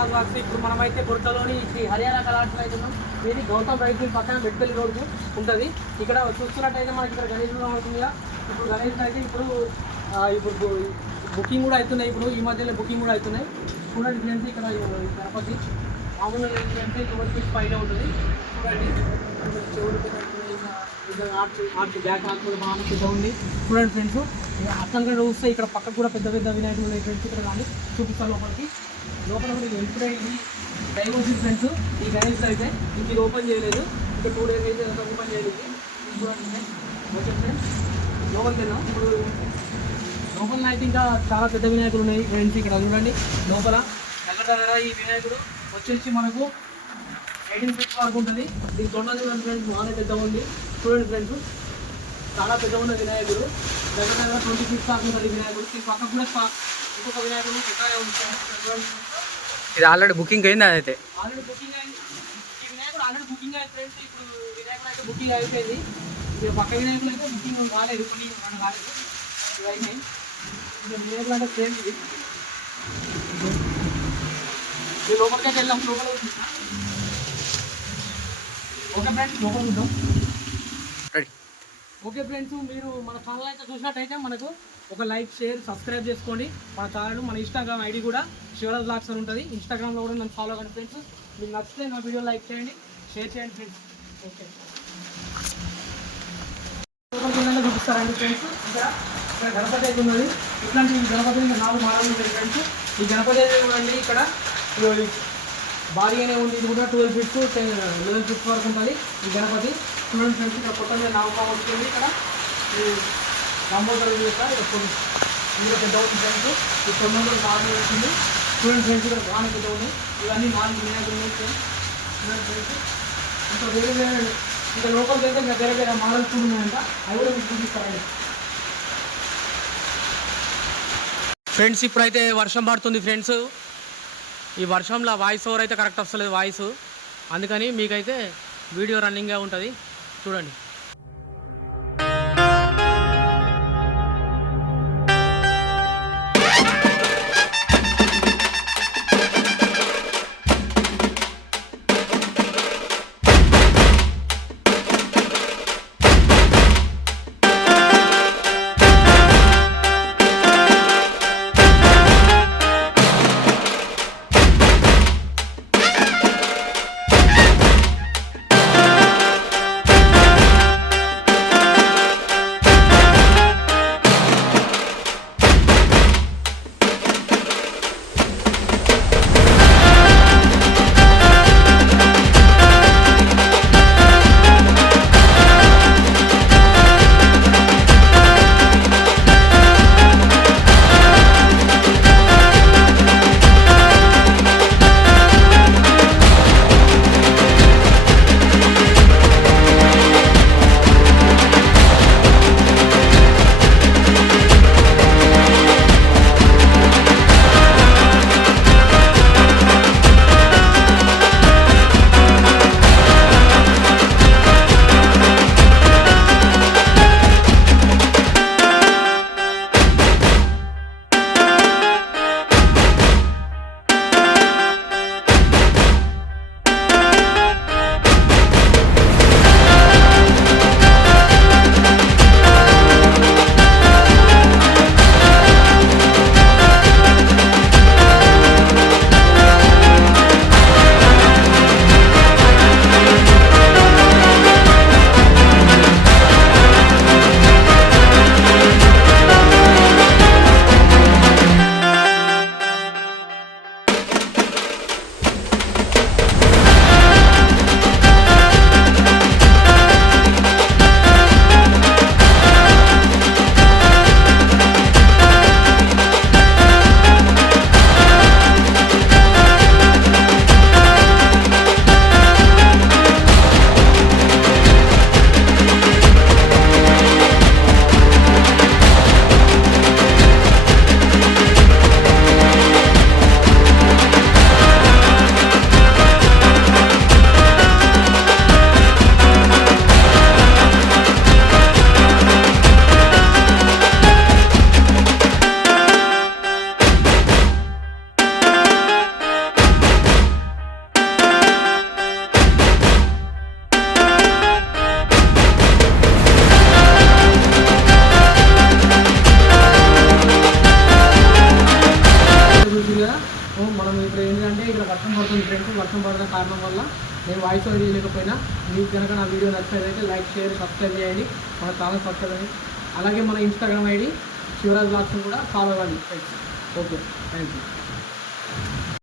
Shivraj wax. ఇప్పుడు మనమైతే గుర్తలోని శ్రీ హరియానా కళాశాల అయితే ఉన్నాం. ఇది గౌతమ్ రైతు పక్కన మెట్పల్లి రోడ్డు ఉంటుంది. ఇక్కడ చూస్తున్నట్టయితే మనకి ఇక్కడ గణేష్ అవుతుంది. ఇప్పుడు గణేష్ అయితే ఇప్పుడు బుకింగ్ కూడా అవుతున్నాయి. ఇప్పుడు ఈ మధ్యలో బుకింగ్ కూడా అవుతున్నాయి. చూడండి ఫ్రెండ్స్, ఇక్కడ గణపతి మామూలుగా ఏంటంటే 12 ఫీట్ పైన ఉంటుంది. చూడండి ఆర్ట్ బ్యాక్ ఆర్ట్ కూడా బాగా పెద్ద ఉంది. చూడండి ఫ్రెండ్స్, అర్థంగా చూస్తే ఇక్కడ పక్కకు కూడా పెద్ద పెద్ద వినాయకులు ఉన్నాయి ఫ్రెండ్స్. ఇక్కడ కానీ చూపిస్తాను లోపలికి. లోపల కూడా ఎప్పుడే ఇది టైం వచ్చింది ఫ్రెండ్స్. ఈ గణేష్ అయితే ఇది ఓపెన్ చేయలేదు. ఇంకా 2 days అయితే ఓపెన్ చేయలేదు. చూడండి ఓకే ఫ్రెండ్స్, లోపలికి వెళ్ళాం. ఇప్పుడు లోపల అయితే ఇంకా చాలా పెద్ద వినాయకులు ఉన్నాయి ఫ్రెండ్స్. ఇక్కడ చూడండి లోపల దగ్గర ఈ వినాయకుడు వచ్చేసి మనకు 18 feet వరకు ఉంటుంది. దీని తొండ చూడండి ఫ్రెండ్స్, బాగానే పెద్ద ఉంది. చూడండి ఫ్రెండ్స్, చాలా పెద్ద ఉన్న వినాయకుడు. దగ్గర 20 feet వరకు ఉంటుంది వినాయకుడు. ఈ పక్క కూడా ఇంకొక వినాయకుడు పెద్దగా ఉంటుంది. ఇది ఆల్రెడీ బుకింగ్ అయింది. అదైతే ఆల్రెడీ బుకింగ్ అయింది. ఈ వినాయకుడు ఆల్రెడీ బుకింగ్ అయింది ఫ్రెండ్స్. ఇప్పుడు వినాయకుడు అయితే బుకింగ్ అయిపోయింది. ఇక పక్క వినాయకుడు అయితే బుకింగ్ కాలేదు, కొన్ని కాలేదు. ఇవి అయినాయి. ఇక వినాయకుడు అంటే సేమ్ ఇది. లోపలికైతే వెళ్దాం. లోపల ఓకే ఫ్రెండ్స్, లోపల చూద్దాం. ఓకే ఫ్రెండ్స్, మీరు మన ఛానల్ అయితే చూసినట్టయితే మనకు ఒక లైక్, షేర్, సబ్స్క్రైబ్ చేసుకోండి. మన ఛానల్, మన ఇన్స్టాగ్రామ్ ఐడి కూడా శివరాజ్ బ్లాగ్స్ అని ఉంటుంది. ఇన్స్టాగ్రామ్లో కూడా నన్ను ఫాలో కండి ఫ్రెండ్స్. మీకు నచ్చితే నా వీడియో లైక్ చేయండి, షేర్ చేయండి ఫ్రెండ్స్. ఓకే, చూపిస్తారండి ఫ్రెండ్స్. ఇక్కడ గణపతి అయితే ఉన్నది. ఇట్లాంటి గణపతి 4 మోడల్ ఉంటాయి ఫ్రెండ్స్. ఈ గణపతి అయితే చూడండి ఇక్కడ భారీగానే ఉంది. ఇది కూడా 12 feet to 11 feet వరకు ఉంటుంది ఈ గణపతి. చూడండి ఫ్రెండ్స్, ఇక్కడ కొత్తగా నామకం వస్తుంది. ఇక్కడ ఈ రాంబోదర్ ఇక్కడ ఇందులో పెద్ద ఉంది ఫ్రెండ్స్. ఈ 900 బాగా వచ్చింది. చూడండి ఫ్రెండ్స్, ఇక్కడ బాగానే పెద్ద ఉంది. ఇవన్నీ 4 వినాయకులు ఉన్నాయి ఫ్రెండ్స్. చూడండి ఫ్రెండ్స్, ఇంకా వేరే వేరే ఇంకా లోపలికి వెళ్తే ఇంకా వేరే వేరే మోడల్స్ కూడా ఉన్నాయంట. అవి కూడా మీకు చూపిస్తారండి ఫ్రెండ్స్. ఇప్పుడైతే వర్షం పడుతుంది ఫ్రెండ్స్. ఈ వర్షంలో వాయిస్ ఓవర్ అయితే కరెక్ట్ వస్తలేదు వాయిస్, అందుకని మీకైతే వీడియో రన్నింగ్గా ఉంటుంది. చూడండి. వర్షం పడుతుంది ఫ్రెండ్స్. వర్షం పడిన కారణం వల్ల నేను వాయిస్ ఓవర్ చేయలేకపోయినా. మీకు కనుక నా వీడియో నచ్చినట్లయితే లైక్, షేర్, సబ్స్క్రైబ్ చేయండి. మన ఛానల్ సబ్స్క్రైబ్ చేయండి. అలాగే మన ఇన్స్టాగ్రామ్ ఐడి శివరాజ్ బ్లాగ్స్ని కూడా ఫాలో అవ్వండి ఫ్రెండ్స్. Okay, thank you.